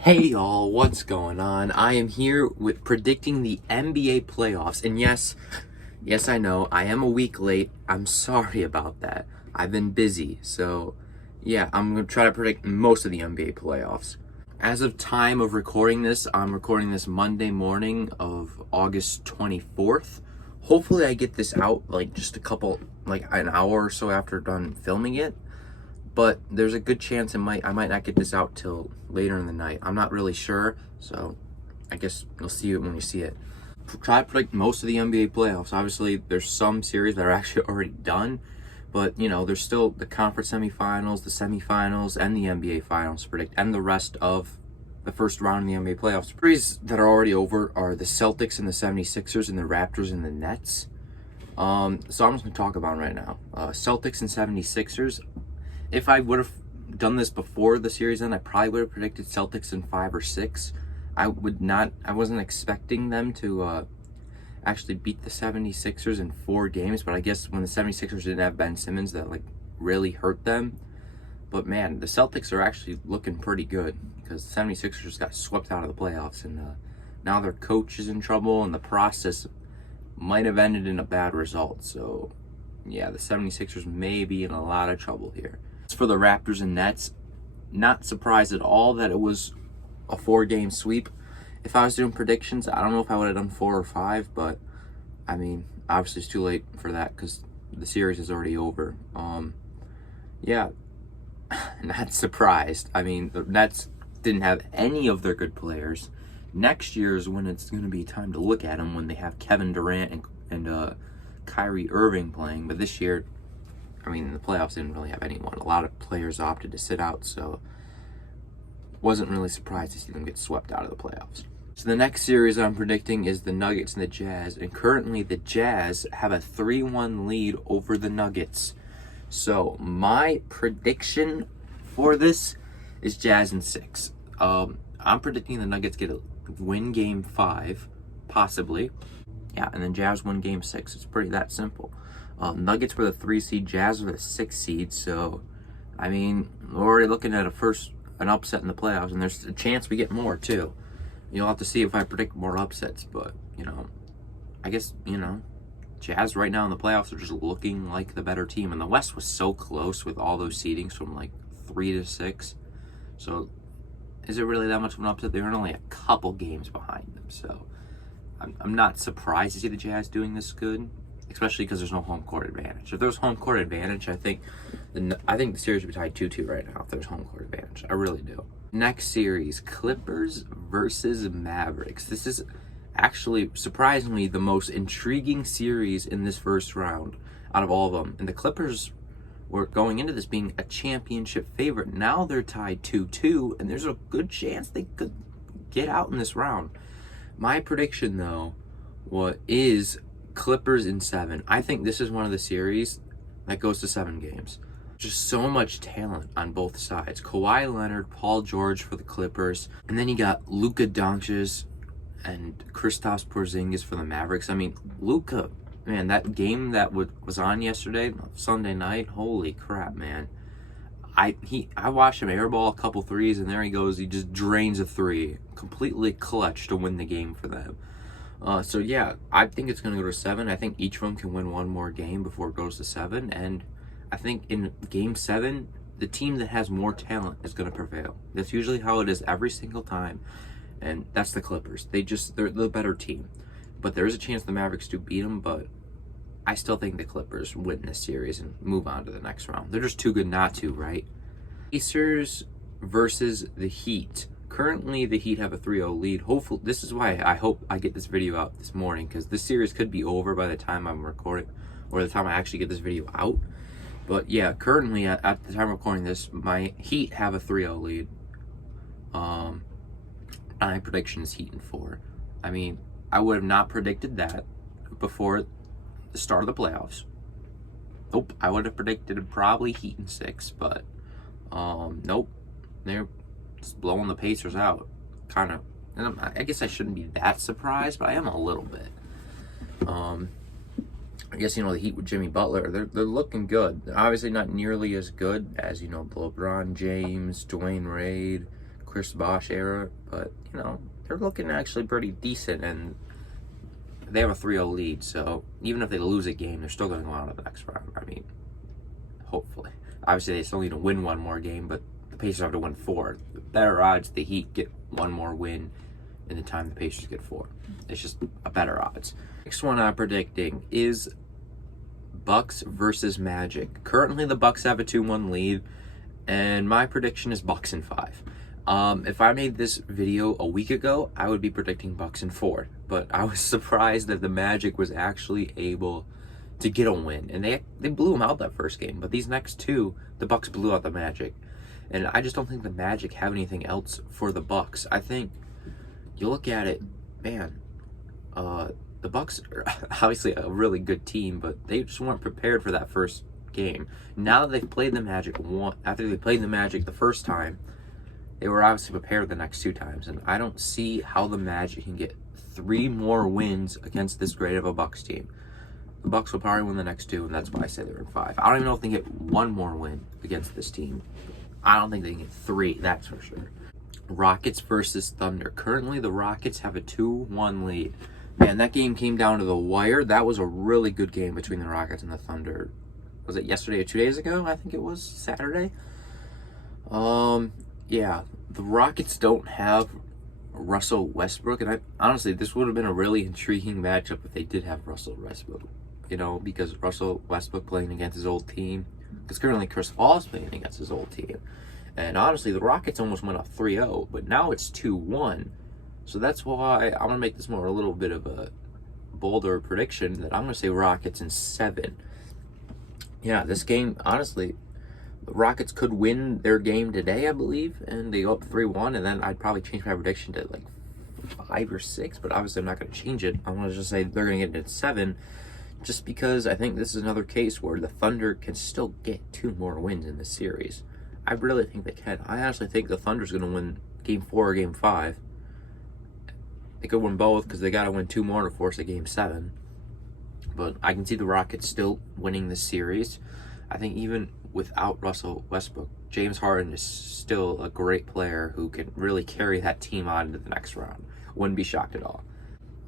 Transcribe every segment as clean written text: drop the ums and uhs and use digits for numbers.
Hey y'all, what's going on? I am here with predicting the NBA playoffs, and yes, I know, I am a week late. I'm sorry about that. I've been busy, so yeah, I'm going to try to predict most of the NBA playoffs. As of time of recording this, I'm recording this Monday morning of August 24th. Hopefully I get this out just an hour or so after done filming it. But there's a good chance I might not get this out till later in the night. I'm not really sure, so I guess you'll see it when you see it. Try to predict most of the NBA playoffs. Obviously, there's some series that are actually already done, but there's still the conference semifinals, the semifinals, and the NBA finals to predict, and the rest of the first round in the NBA playoffs. Series that are already over are the Celtics and the 76ers and the Raptors and the Nets. So I'm just going to talk about them right now. Celtics and 76ers. If I would have done this before the series end, I probably would have predicted Celtics in 5 or 6. I wasn't expecting them to actually beat the 76ers in 4 games, but I guess when the 76ers didn't have Ben Simmons, that really hurt them. But man, the Celtics are actually looking pretty good because the 76ers got swept out of the playoffs, and now their coach is in trouble, and the process might have ended in a bad result. So yeah, the 76ers may be in a lot of trouble here. As for the Raptors and Nets, not surprised at all that it was a 4-game sweep. If I was doing predictions, I don't know if I would have done 4 or 5, but I mean, obviously it's too late for that because the series is already over. Yeah, not surprised. I mean, the Nets didn't have any of their good players. Next year is when it's going to be time to look at them, when they have Kevin Durant and Kyrie Irving playing. But this year, I mean, the playoffs didn't really have anyone. A lot of players opted to sit out, so wasn't really surprised to see them get swept out of the playoffs. So the next series I'm predicting is the Nuggets and the Jazz, and currently the Jazz have a 3-1 lead over the Nuggets. So my prediction for this is Jazz in 6. I'm predicting the Nuggets win game 5, possibly. Yeah, and then Jazz win game 6. It's pretty that simple. Nuggets were the 3 seed, Jazz were the 6 seed. So, I mean, we're already looking at an upset in the playoffs, and there's a chance we get more too. You'll have to see if I predict more upsets, but I guess Jazz right now in the playoffs are just looking like the better team, and the West was so close with all those seedings from 3 to 6. So, is it really that much of an upset? They're only a couple games behind them, so I'm not surprised to see the Jazz doing this good, especially because there's no home court advantage. If there's home court advantage, I think the series would be tied 2-2 right now if there's home court advantage. I really do. Next series, Clippers versus Mavericks. This is actually, surprisingly, the most intriguing series in this first round out of all of them. And the Clippers were going into this being a championship favorite. Now they're tied 2-2, and there's a good chance they could get out in this round. My prediction, though, is Clippers in 7. I think this is one of the series that goes to 7 games. Just so much talent on both sides. Kawhi Leonard, Paul George for the Clippers, and then you got Luka Doncic and Kristaps Porzingis for the Mavericks. I mean, Luka, man, that game that was on yesterday, Sunday night, holy crap, man. I watched him airball a couple threes, and there he goes. He just drains a 3, completely clutch to win the game for them. So yeah, I think it's going to go to 7. I think each of them can win one more game before it goes to 7. And I think in game 7, the team that has more talent is going to prevail. That's usually how it is every single time. And that's the Clippers. They're the better team. But there is a chance the Mavericks do beat them, but I still think the Clippers win this series and move on to the next round. They're just too good not to, right? Pacers versus the Heat. Currently, the Heat have a 3-0 lead. Hopefully, this is why I hope I get this video out this morning, because this series could be over by the time I'm recording, or the time I actually get this video out. But yeah, currently, at the time of recording this, my Heat have a 3-0 lead. My prediction is Heat in 4. I mean, I would have not predicted that before the start of the playoffs. Nope, I would have predicted probably Heat in 6, but nope, they're just blowing the Pacers out, kind of. And I guess I shouldn't be that surprised, but I am a little bit. I guess, the Heat with Jimmy Butler, they're looking good. They're obviously not nearly as good as, the LeBron James, Dwayne Wade, Chris Bosh era, but they're looking actually pretty decent, and they have a 3-0 lead. So even if they lose a game, they're still going to go on to the next round. I mean, hopefully. Obviously, they still need to win one more game, but the Pacers have to win 4. The better odds the Heat get one more win in the time the Pacers get 4. It's just a better odds. Next one I'm predicting is Bucks versus Magic. Currently, the Bucks have a 2-1 lead, and my prediction is Bucks in 5. If I made this video a week ago, I would be predicting Bucks in 4. But I was surprised that the Magic was actually able to get a win, and they blew them out that first game. But these next 2, the Bucks blew out the Magic, and I just don't think the Magic have anything else for the Bucks. I think you look at it, man. The Bucks are obviously a really good team, but they just weren't prepared for that first game. Now that they've played the Magic after they played the Magic the first time, they were obviously prepared the next 2 times, and I don't see how the Magic can get 3 more wins against this great of a Bucks team. The Bucks will probably win the next 2, and that's why I say they're in 5. I don't even know if they can get 1 more win against this team. I don't think they can get 3, that's for sure. Rockets versus Thunder. Currently, the Rockets have a 2-1 lead. Man, that game came down to the wire. That was a really good game between the Rockets and the Thunder. Was it yesterday or 2 days ago? I think it was Saturday. Yeah, the Rockets don't have Russell Westbrook, and honestly, this would have been a really intriguing matchup if they did have Russell Westbrook. Because Russell Westbrook playing against his old team, because currently Chris Paul is playing against his old team. And honestly, the Rockets almost went up 3-0, but now it's 2-1. So that's why I'm going to make this more a little bit of a bolder prediction that I'm going to say Rockets in 7. Yeah, this game, honestly, the Rockets could win their game today, I believe, and they go up 3-1, and then I'd probably change my prediction to like 5 or 6, but obviously I'm not going to change it. I want to just say they're going to get it at 7, just because I think this is another case where the Thunder can still get 2 more wins in this series. I really think they can. I actually think the Thunder's going to win Game 4 or Game 5. They could win both because they got to win 2 more to force a Game 7. But I can see the Rockets still winning this series. I think even without Russell Westbrook, James Harden is still a great player who can really carry that team on to the next round. Wouldn't be shocked at all.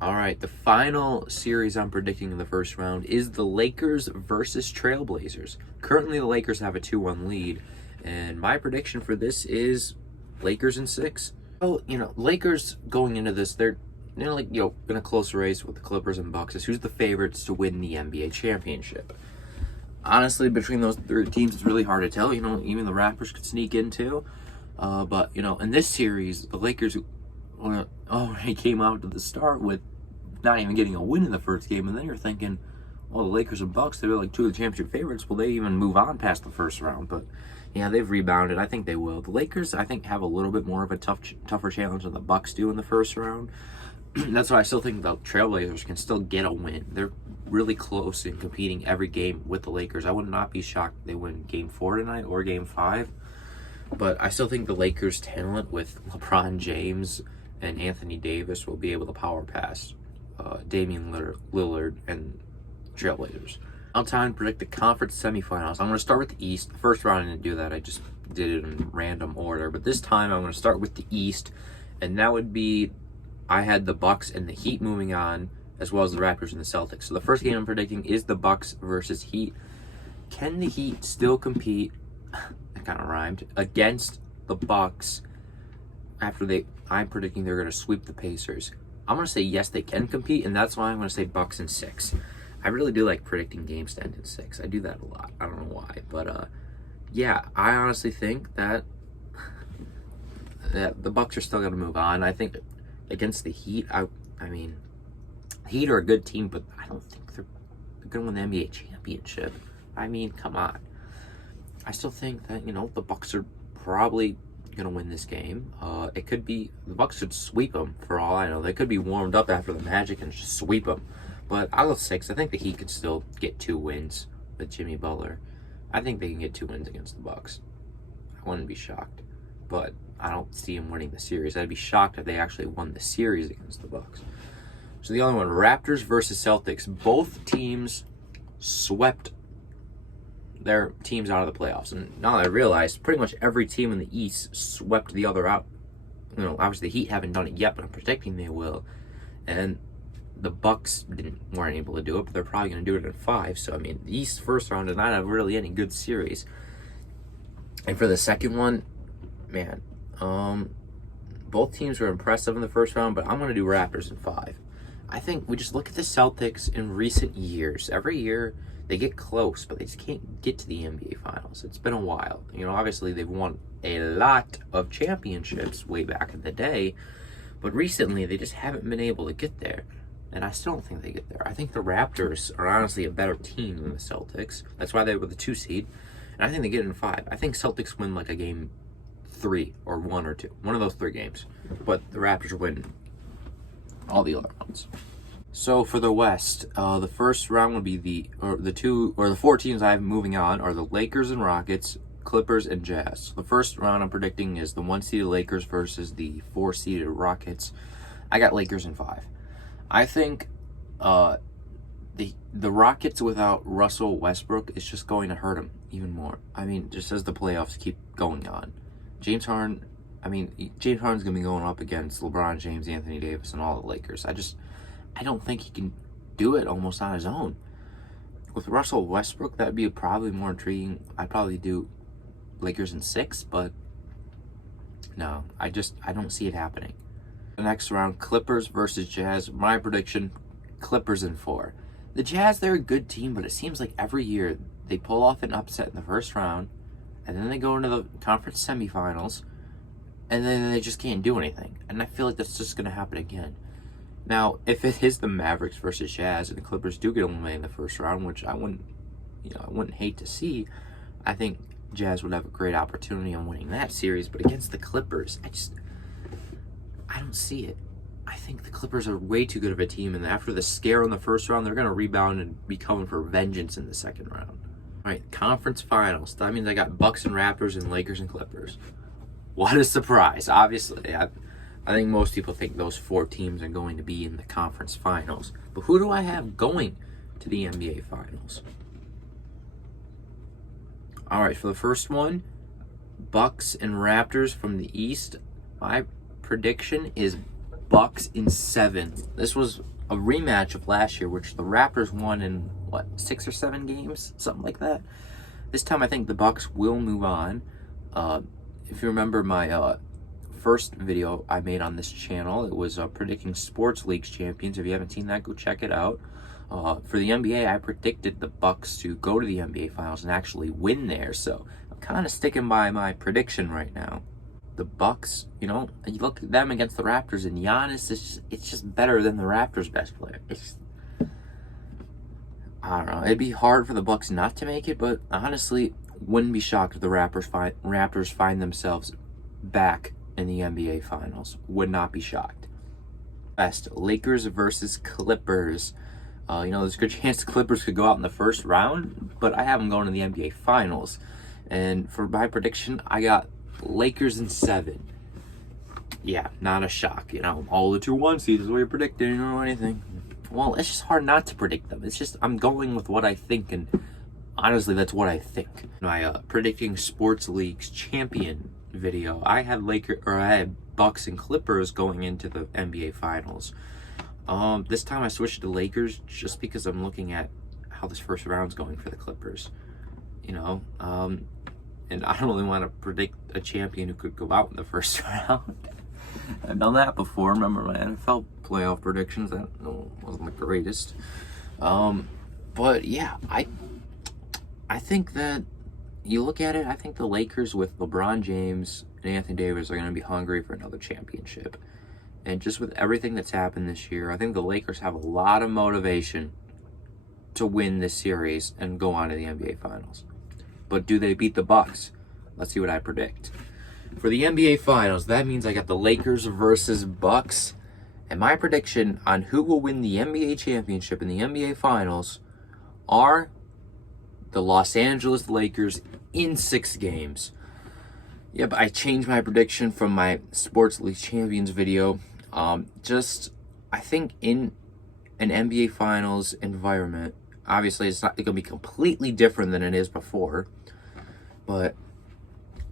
All right, the final series I'm predicting in the first round is the Lakers versus Trailblazers. Currently, the Lakers have a 2-1 lead, and my prediction for this is Lakers in 6. Well, Lakers going into this, they're in a close race with the Clippers and Bucks as who's the favorites to win the NBA championship. Honestly, between those 3 teams, it's really hard to tell. Even the Raptors could sneak in too. But in this series, the Lakers already came out to the start with not even getting a win in the first game, and then you're thinking, well, the Lakers and Bucks, they're like 2 of the championship favorites. Will they even move on past the first round? But yeah, they've rebounded. I think they will. The Lakers, I think, have a little bit more of a tougher challenge than the Bucks do in the first round. That's why I still think the Trailblazers can still get a win. They're really close in competing every game with the Lakers. I would not be shocked if they win Game 4 tonight or Game 5. But I still think the Lakers' talent with LeBron James and Anthony Davis will be able to power past Damian Lillard and Trailblazers. Now time to predict the conference semifinals. I'm going to start with the East. The first round I didn't do that. I just did it in random order. But this time I'm going to start with the East. And that would be, I had the Bucks and the Heat moving on, as well as the Raptors and the Celtics. So the first game I'm predicting is the Bucks versus Heat. Can the Heat still compete, that kind of rhymed, against the Bucks after I'm predicting they're going to sweep the Pacers? I'm going to say yes, they can compete, and that's why I'm going to say Bucks in 6. I really do like predicting games to end in 6. I do that a lot. I don't know why. But, yeah, I honestly think that the Bucks are still going to move on. I think against the Heat, I mean, Heat are a good team, but I don't think they're going to win the NBA championship. I mean, come on. I still think that, the Bucks are probably going to win this game. It could be, the Bucks should sweep them for all I know. They could be warmed up after the Magic and just sweep them. But I'll go 6. I think the Heat could still get 2 wins with Jimmy Butler. I think they can get 2 wins against the Bucks. I wouldn't be shocked. But I don't see them winning the series. I'd be shocked if they actually won the series against the Bucks. So the other one, Raptors versus Celtics. Both teams swept their teams out of the playoffs. And now I realize pretty much every team in the East swept the other out obviously the Heat haven't done it yet, but I'm predicting they will. And the Bucks weren't able to do it, but they're probably going to do it in 5. So, I mean, the East first round did not have really any good series. And for the second one, man, both teams were impressive in the first round, but I'm going to do Raptors in 5. I think we just look at the Celtics in recent years. Every year they get close, but they just can't get to the NBA Finals. It's been a while. Obviously they've won a lot of championships way back in the day, but recently they just haven't been able to get there. And I still don't think they get there. I think the Raptors are honestly a better team than the Celtics. That's why they were the 2 seed. And I think they get it in 5. I think Celtics win like a game 3 or 1 or 2. One of those 3 games. But the Raptors win all the other ones. So for the West, the first round would be the 4 teams I have moving on are the Lakers and Rockets, Clippers and Jazz. So the first round I'm predicting is the 1-seeded Lakers versus the 4-seeded Rockets. I got Lakers in 5. I think the Rockets without Russell Westbrook is just going to hurt them even more. I mean, just as the playoffs keep going on. James Harden's going to be going up against LeBron James, Anthony Davis, and all the Lakers. I don't think he can do it almost on his own. With Russell Westbrook, that would be probably more intriguing. I'd probably do Lakers in 6, but no, I don't see it happening. The next round, Clippers versus Jazz. My prediction, Clippers in 4. The Jazz, they're a good team, but it seems like every year they pull off an upset in the first round, and then they go into the conference semifinals, and then they just can't do anything. And I feel like that's just going to happen again. Now, if it is the Mavericks versus Jazz, and the Clippers do get eliminated in the first round, which I wouldn't hate to see, I think Jazz would have a great opportunity on winning that series. But against the Clippers, I don't see it. I think the Clippers are way too good of a team, and after the scare in the first round, they're going to rebound and be coming for vengeance in the second round. All right, conference finals. That means I got Bucks and Raptors and Lakers and Clippers. What a surprise. Obviously, I think most people think those 4 teams are going to be in the conference finals. But who do I have going to the NBA Finals? All right, for the first one, Bucks and Raptors from the East. My prediction is Bucks in 7. This was a rematch of last year, which the Raptors won in, 6 or 7 games? Something like that. This time I think the Bucks will move on. If you remember my first video I made on this channel, it was predicting sports leagues champions. If you haven't seen that, go check it out. For the NBA, I predicted the Bucks to go to the NBA Finals and actually win there. So I'm kind of sticking by my prediction right now. The Bucks, you look at them against the Raptors, and Giannis it's just better than the Raptors' best player. I don't know. It'd be hard for the Bucks not to make it, but honestly, wouldn't be shocked if the Raptors find themselves back in the NBA Finals. Would not be shocked. Best, Lakers versus Clippers. There's a good chance the Clippers could go out in the first round, but I have them going to the NBA Finals. And for my prediction, I got Lakers in 7. Yeah, not a shock. All the 2-1 seeds is what you're predicting or anything. Well, it's just hard not to predict them. It's just I'm going with what I think, and honestly, that's what I think. My predicting sports leagues champion video, I had Bucks and Clippers going into the NBA Finals. This time I switched to Lakers just because I'm looking at how this first round's going for the Clippers. And I don't really want to predict a champion who could go out in the first round. I've done that before. Remember my NFL playoff predictions? That wasn't the greatest. But yeah, I think that you look at it, I think the Lakers with LeBron James and Anthony Davis are going to be hungry for another championship. And just with everything that's happened this year, I think the Lakers have a lot of motivation to win this series and go on to the NBA Finals. But do they beat the Bucks? Let's see what I predict. For the NBA Finals, that means I got the Lakers versus Bucks. And my prediction on who will win the NBA championship in the NBA Finals are the Los Angeles Lakers in 6 games. Yep, I changed my prediction from my Sports League Champions video. I think in an NBA Finals environment, obviously it's not going to be completely different than it is before, but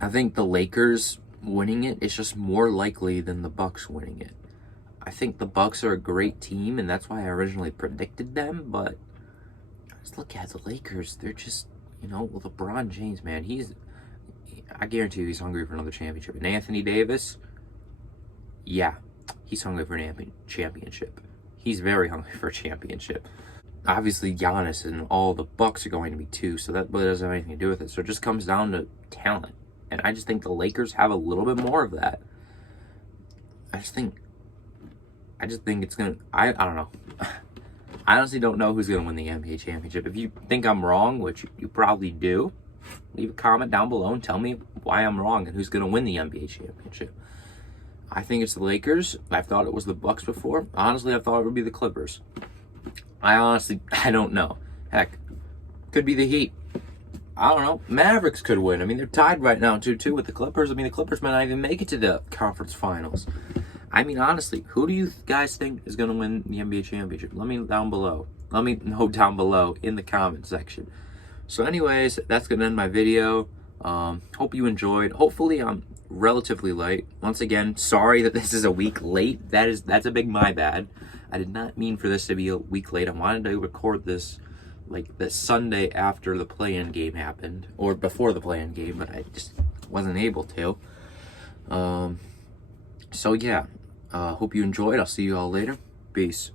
I think the Lakers winning it. It's just more likely than the Bucks winning it. I think the Bucks are a great team, and that's why I originally predicted them. But just look at the Lakers. They're just, well, LeBron James, man, I guarantee you he's hungry for another championship. And Anthony Davis, yeah, he's hungry for an championship. He's very hungry for a championship. Obviously, Giannis and all the Bucks are going to be too, so that really doesn't have anything to do with it. So it just comes down to talent. And I just think the Lakers have a little bit more of that. I just think it's going to... I don't know. I honestly don't know who's going to win the NBA championship. If you think I'm wrong, which you probably do, leave a comment down below and tell me why I'm wrong and who's going to win the NBA championship. I think it's the Lakers. I thought it was the Bucks before. Honestly, I thought it would be the Clippers. I don't know. Heck, could be the Heat. I don't know. Mavericks could win. I mean, they're tied right now 2-2 with the Clippers. I mean, the Clippers might not even make it to the conference finals. I mean, honestly, who do you guys think is going to win the NBA championship? Let me know down below in the comment section. So anyways, that's going to end my video. Hope you enjoyed. Hopefully I'm relatively late. Once again, sorry that this is a week late. That's a big my bad. I did not mean for this to be a week late. I wanted to record this like the Sunday after the play-in game happened, or before the play-in game, but I just wasn't able to. So yeah, hope you enjoyed. I'll see you all later. Peace.